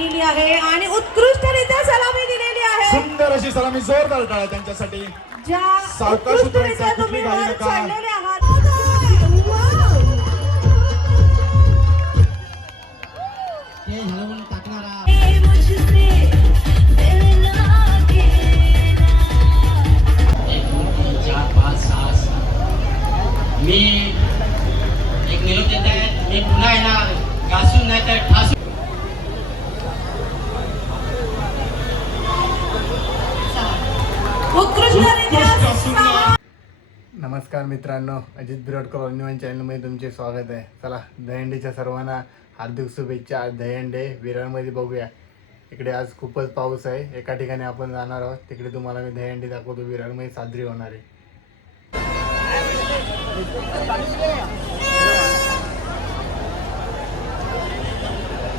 आलेली आहे आणि उत्कृष्टरित्या सलामी दिलेली आहे. सुंदर अशी सलामी जोरदार टाळा त्यांच्यासाठी. ज्या सावकाश उत्कृष्टरित्या तुम्ही वर. चढलेले आहात. मी एक निरोप देत आहे मी पुन्हा येणार. घासून नाही तर ठासून नमस्कार मित्रांनो अजित बिरोडकर ऑनलाईन चॅनलमध्ये तुमचे स्वागत आहे. चला दहीहंडीच्या सर्वांना हार्दिक शुभेच्छा. आज दहीहंडे विरारमध्ये बघूया. इकडे आज खूपच पाऊस आहे. एका ठिकाणी आपण जाणार आहोत. तिकडे तुम्हाला मी दहीहंडी दाखवतो. विरारमध्ये साजरी होणार आहे.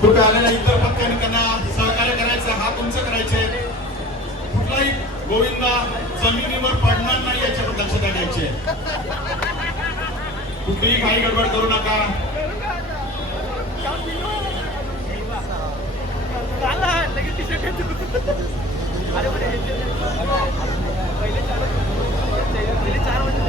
कुठे आलेल्या इतर पक्षांनी त्यांना सहकार्य करायचं हा तुमचं करायचे कुठलाही गोविंदा जमिनीवर पडणार नाही याच्यावर दक्षता घ्यायची. कुठलीही काही गडबड करू नका. अरे पहिले चार वाजता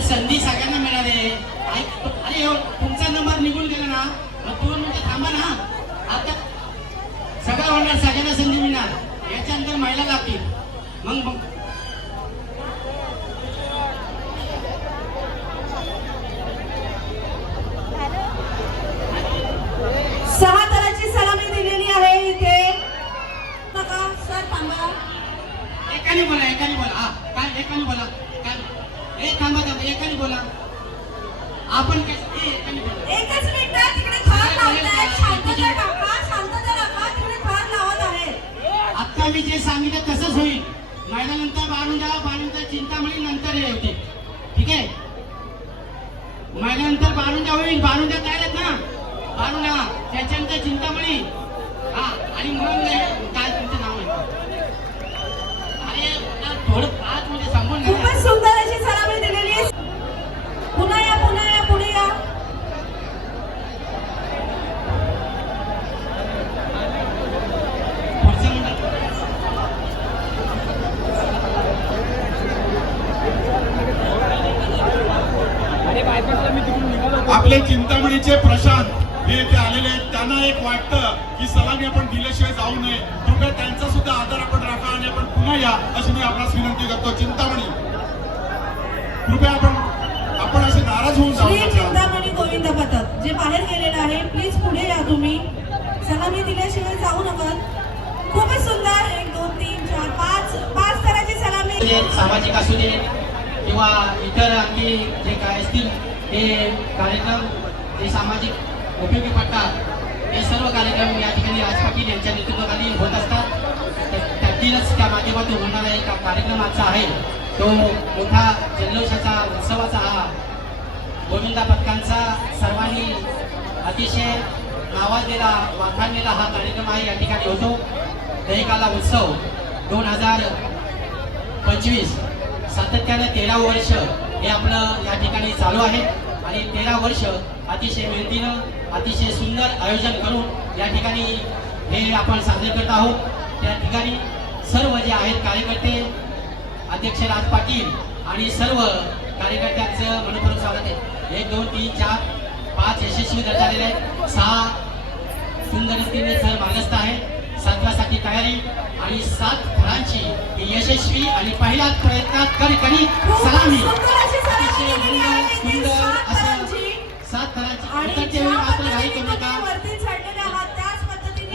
अरे संधी सगळ्यांना मिळाली अरे हो, तुमचा नंबर निघून गेला ना. मग दोन मिनिटं थांबा ना आता सगळं होणार सगळ्यांना संधी मिळणार. याच्यानंतर महिला लागतील. मग मग. सहा तराची सलामी दिलेली आहे इथे. सर थांबा. एकाने बोला एकाने बोला. हा काय एकाने बोला. ए थांबा थांबा एकाने बोला. आपण काय ए, एकाने बोला. एकच मिनिट तिकडे थार लावताय शांतता टाका शांतता राखा तिकडे थार लावत आहे आता मी जे सांगितलं तसंच होईल. बाळून द्या बाळूनंतर चिंतामणी नंतर हे होते. ठीक आहे? महिन्यानंतर बाळूंजा होईल. बाळूंजा तयार आहेत ना बाळूंजा त्याच्यानंतर चिंतामणी हा आणि हे काय तुमचं नाव आहे? अरे थोडं पाच म्हणजे सांगून खूपच सुंदर आपले चिंतामणीचे प्रशांत हे इथे आलेले आहेत. त्यांना एक वाटतं की सलामी आपण दिल्याशिवाय जाऊ नये. कृपया त्यांचा सुद्धा आदर आपण राखा आणि आपण पुन्हा या अशी मी आपणास विनंती करतो. चिंतामणी. कृपया आपण आपण असे नाराज होऊन जाऊ चिंतामणी गोविंद पथक जे बाहेर गेलेलं आहे प्लीज पुढे या तुम्ही. सलामी दिल्याशिवाय जाऊ नका. खूपच सुंदर. एक दोन तीन चार पाच पाच तराची सलामी. सामाजिक असू दे किंवा इतर आणखी जे काय असतील हे कार्यक्रम जे सामाजिक उपयोगी पडतात. हे सर्व कार्यक्रम या ठिकाणी राज पाटील यांच्या नेतृत्वाखाली होत असतात. त्यातीलच त्या माध्यमातून होणारा एक कार्यक्रम आजचा आहे. तो मोठा जल्लोषाचा उत्सवाचा हा गोविंदा पथकांचा सर्वांनी अतिशय नावाजलेला वाखाणलेला हा कार्यक्रम आहे. या ठिकाणी होतो. दहिकाला उत्सव दोन हजार पंचवीस सातत्याने तेरा वर्ष हे आपलं या ठिकाणी चालू आहे. आणि तेरा वर्ष अतिशय मेहनतीनं अतिशय सुंदर आयोजन करून या ठिकाणी हे आपण साजरे करत आहोत. त्या ठिकाणी सर्व जे आहेत कार्यकर्ते अध्यक्ष राज पाटील आणि सर्व कार्यकर्त्यांचं मनपूर्वक स्वागत आहे. एक दोन तीन चार पाच यशस्वी दर्जा आलेले आहेत. सहा सुंदर रीतीने सर मार्गस्थ आहे सत्रासाठी तयारी आणि सात ही यशस्वी आणि पहिल्याच प्रयत्नात कणकणी खूप सलामी. अतिशय आहे. सुंदर असं. सात आणि उतरते वेळी मात्र घाई करू नका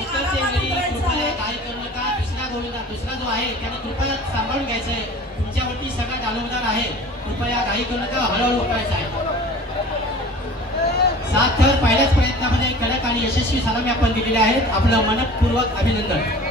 उतरते वेळी कृपया घाई करू नका दुसरा गोविंदा दुसरा जो आहे त्याने कृपया सांभाळून घ्यायचं आहे तुमच्यावरती सगळा चालवणार आहे. कृपया घाई करू नका हळूहळू उतरायचं आहे. सात थर पहिल्याच प्रयत्नामध्ये कडक आणि यशस्वी सलामी आपण दिलेले आहेत. आपलं मनपूर्वक अभिनंदन.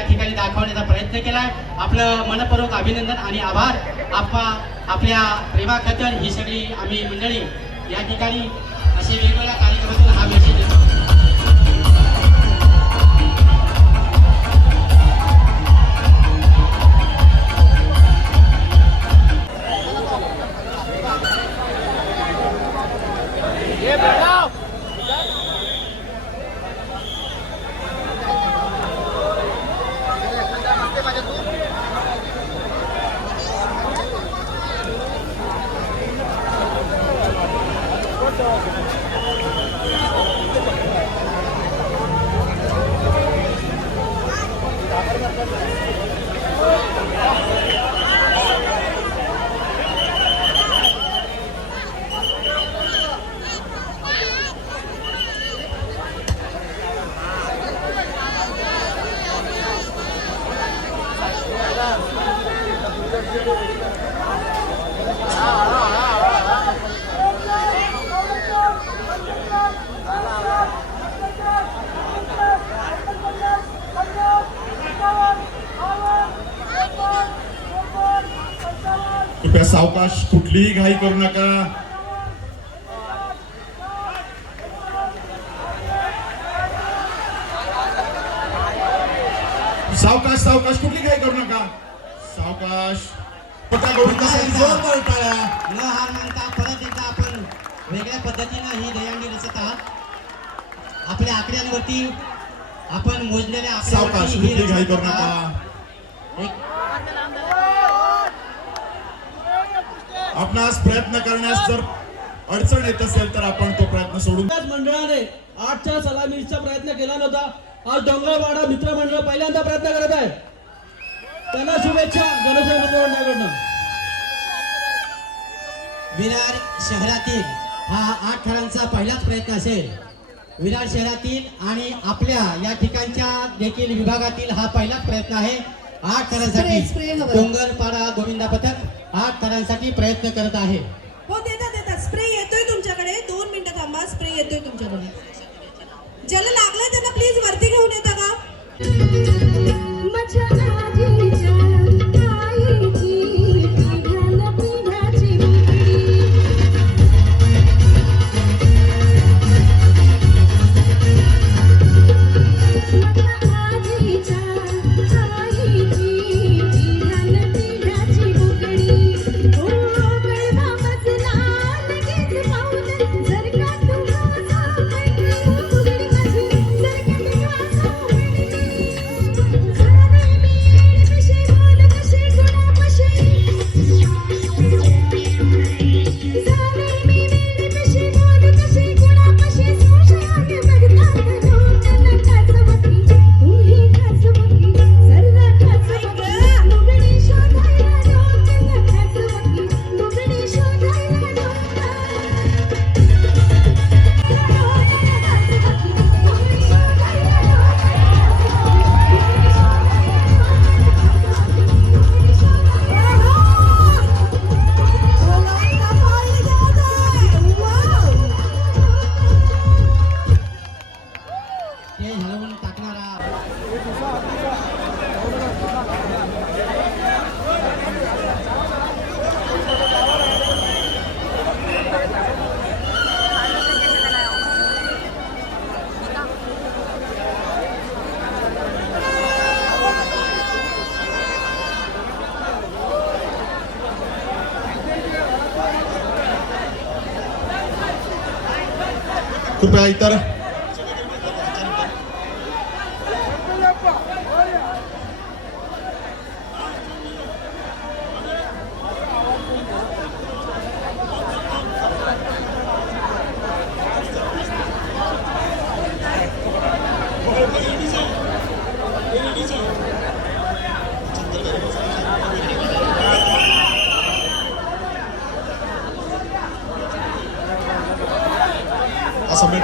या ठिकाणी दाखवण्याचा प्रयत्न केलाय. आपलं मनपूर्वक अभिनंदन आणि आभार. आपा आपल्या प्रेमा खातर ही सगळी आम्ही मंडळी या ठिकाणी असे वेगवेगळ्या सावकाश कुठलीही घाई करू नका. सावकाश सावकाश कुठली घाई करू नका. सावकाश. जोरदार टाळ्या. न हार मानता परत एकदा आपण वेगळ्या पद्धतीनं ही दहीहंडी रचत आहात. आपल्या आकड्यांवरती आपण मोजलेल्या सावकाश ही कुठली घाई करू नका आहात. एक आपणास प्रयत्न करण्यास जर अडचण येत असेल तर आपण तो प्रयत्न सोडून मंडळाने आठच्या सलामीचा प्रयत्न केला नव्हता. आज डोंगरवाडा मित्र मंडळ पहिल्यांदा प्रयत्न करत आहे. त्यांना शुभेच्छा मंडळाकडनं. विरार शहरातील हा आठ खेळांचा पहिलाच प्रयत्न असेल. विरार शहरातील आणि आपल्या या ठिकाणच्या देखील विभागातील हा पहिलाच प्रयत्न आहे. आठ हवं. डोंगरपाडा गोविंदा पथक. आठ थरांसाठी प्रयत्न करत आहे. हो देतात देतात. स्प्रे येतोय तुमच्याकडे. दोन मिनिटं थांबा. स्प्रे येतोय तुमच्याकडे. ज्याला लागलं त्यांना प्लीज वरती घेऊन येता का? कृपया इतर असं भेट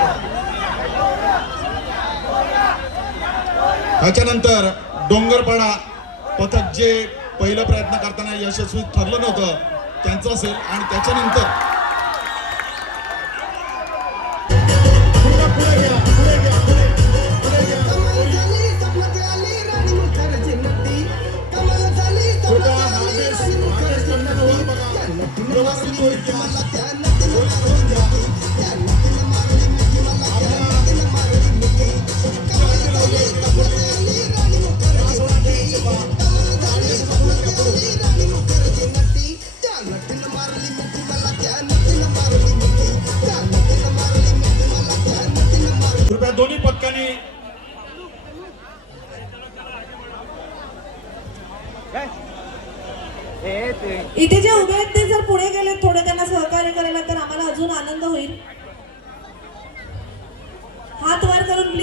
त्याच्यानंतर डोंगरपाडा पथक जे पहिला प्रयत्न करताना यशस्वी ठरलं नव्हतं. त्यांचं असेल आणि त्याच्यानंतर पुढे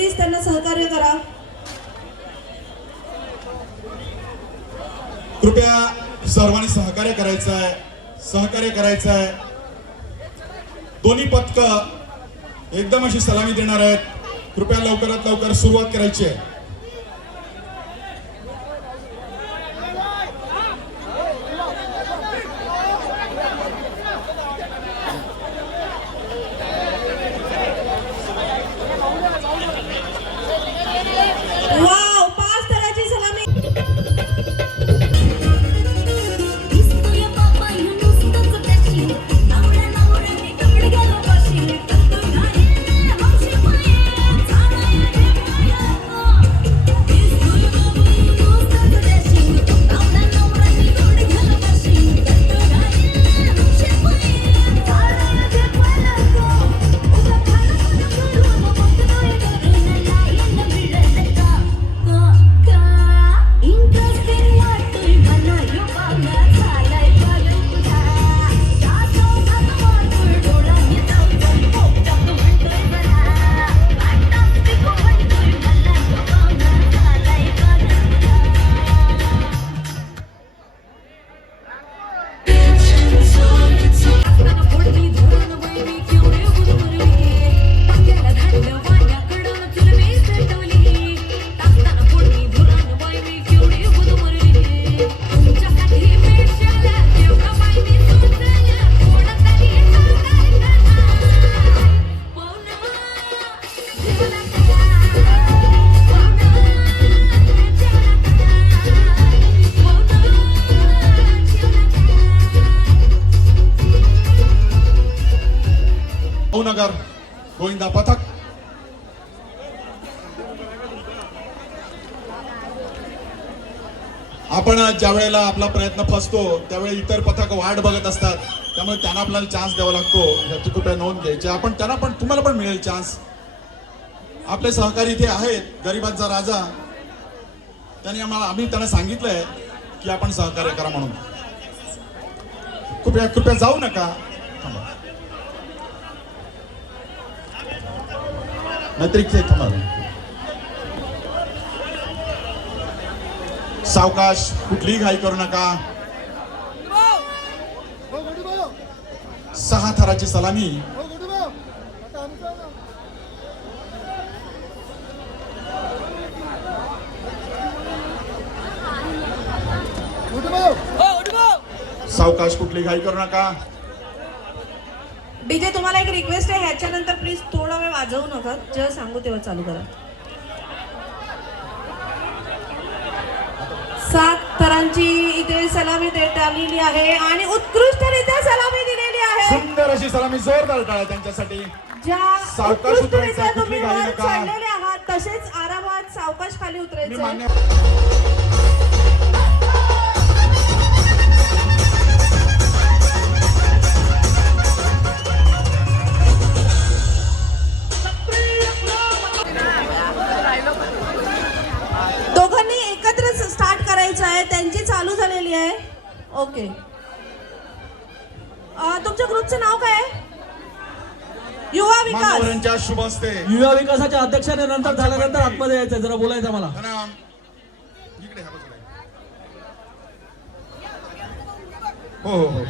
प्लीज त्यांना सहकार्य करा. कृपया सर्वांनी सहकार्य करायचं आहे. सहकार्य करायचं आहे. दोन्ही पथक एकदम अशी सलामी देणार आहेत. कृपया लवकरात लवकर सुरुवात करायची आहे. गोविंदा पथक. आपण ज्या वेळेला आपला प्रयत्न फसतो त्यावेळी इतर पथक वाट बघत असतात. त्यामुळे त्यांना आपल्याला चान्स द्यावा लागतो. याची कृपया नोंद घ्यायची. आपण त्यांना पण तुम्हाला पण मिळेल चान्स आपले सहकारी इथे आहेत गरिबांचा राजा. त्यांनी आम्हाला आम्ही त्यांना सांगितलंय की आपण सहकार्य करा म्हणून. कृपया कृपया जाऊ नका. थांबा. नाहीतर इथे थांबा सावकाश कुठलीही घाई करू नका. सहा थराची सलामी. सावकाश कुठली घाई करू नका. डीजे तुम्हाला एक रिक्वेस्ट आहे ह्याच्यानंतर प्लीज थोडा वेळ वाजवू नका. जेव्हा सांगू तेव्हा चालू करा. सात थरांची इथे सलामी देत आलेली आहे आणि उत्कृष्टरित्या सलामी दिलेली आहे. सुंदर अशी सलामी जोरदार टाळ्या त्यांच्यासाठी. ज्या सावकाश उत्कृष्टरित्या उतरायचं, तुम्ही कुठली घाई वर नका. चढलेले आहात तसेच आरामात सावकाश खाली मी उतरायचं मान्य त्यांची चालू झालेली आहे. ओके. अ, तुमच्या ग्रुपचं नाव काय आहे? युवा विकास. शुभ हस्ते. युवा विकासाच्या अध्यक्षाने नंतर झाल्यानंतर आतमध्ये यायचं जरा बोलायचं मला. हो हो हो.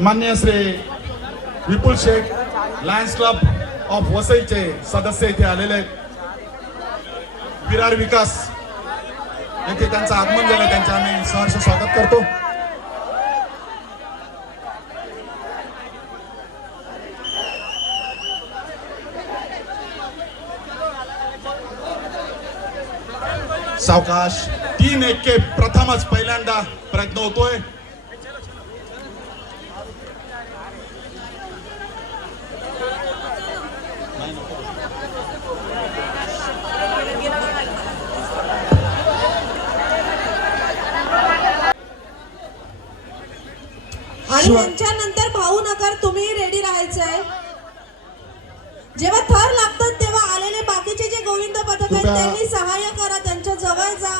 मान्य Shri Vipul Shaikh Lions Club of वसईचे सदस्य इथे आलेले आहेत. विरार विकास येथे त्यांचं आगमन झालं त्यांचं आम्ही सहर्ष स्वागत करतो. सावकाश तीन एके प्रथमच पहिल्यांदा प्रयत्न होतोय. आणि त्यांच्यानंतर भाऊ नगर तुम्ही रेडी राहायचंय. जेव्हा थर लागतात तेव्हा आलेले बाकीचे जे गोविंद पथक आहेत त्यांनी सहाय्य करा त्यांच्या जवळ जा.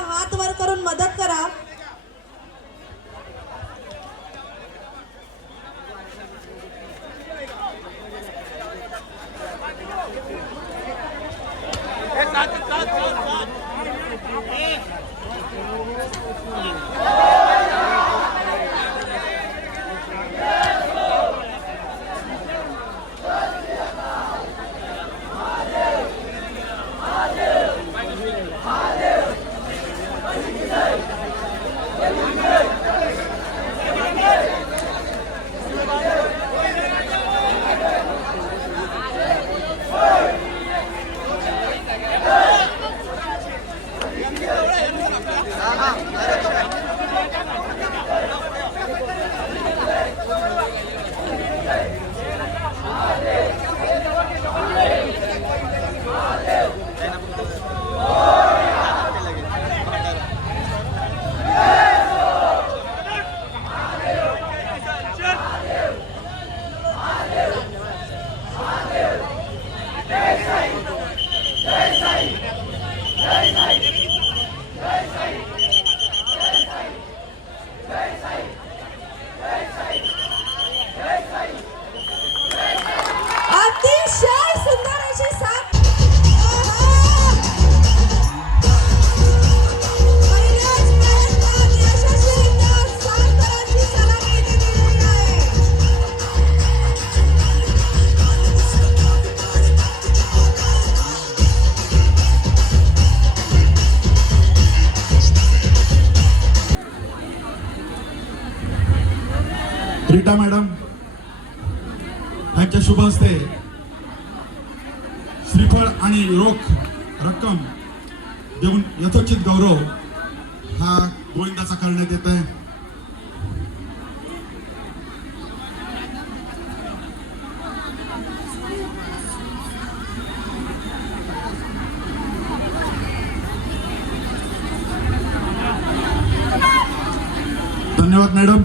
हस्ते श्रीफळ आणि रोख रक्कम देऊन यथोचित गौरव हा गोविंदाचा करण्यात येत आहे. धन्यवाद मॅडम.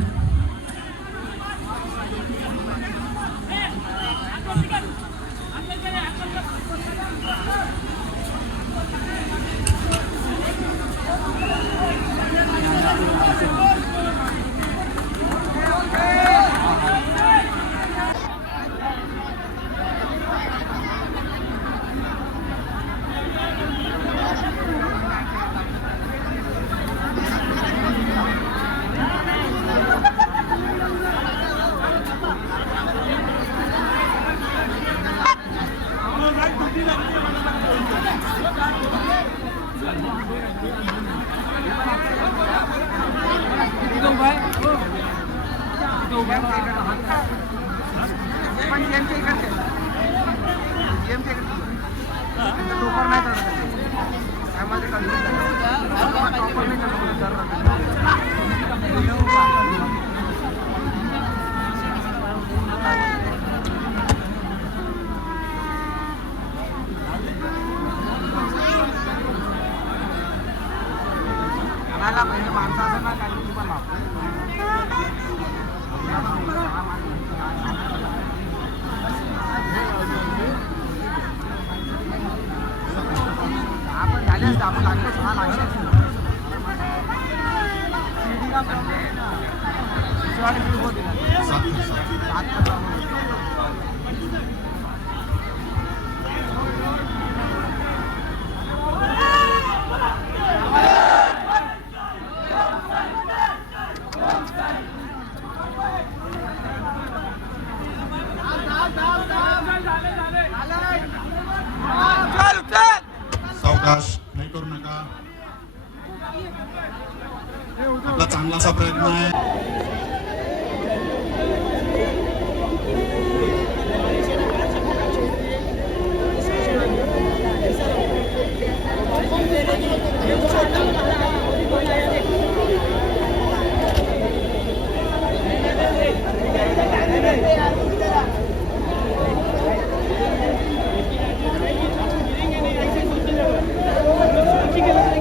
你晚上在那家旅馆吗？प्रकाश नाही करू नका आपला चांगलासा प्रयत्न आहे Yeah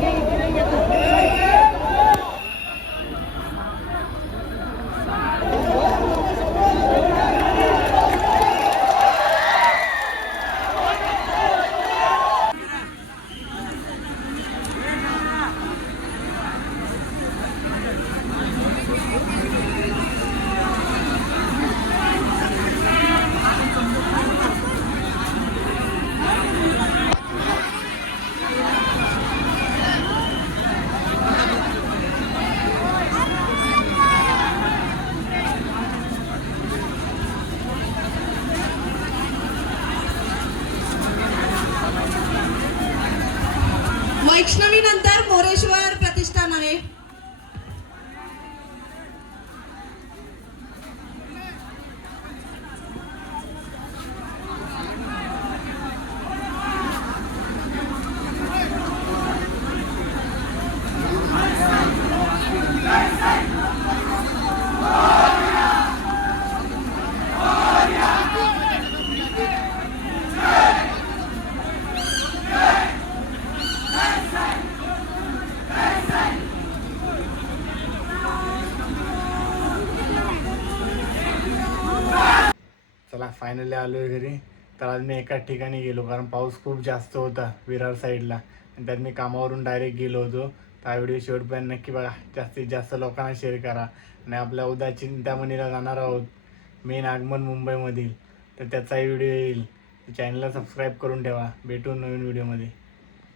नंतर मोरेश्वर प्रतिष्ठान आहे चला फायनली आलो आहे घरी. तर आज मी एकाच ठिकाणी गेलो कारण पाऊस खूप जास्त होता विरार साईडला. आणि त्यात मी कामावरून डायरेक्ट गेलो होतो. तर हा व्हिडिओ शेवटपर्यंत नक्की बघा. जास्तीत जास्त लोकांना शेअर करा. आणि आपल्या उद्या चिंतामणीला जाणार आहोत मेन आगमन मुंबईमधील. तर त्याचाही व्हिडिओ येईल. चॅनलला सबस्क्राईब करून ठेवा. भेटू नवीन व्हिडिओमध्ये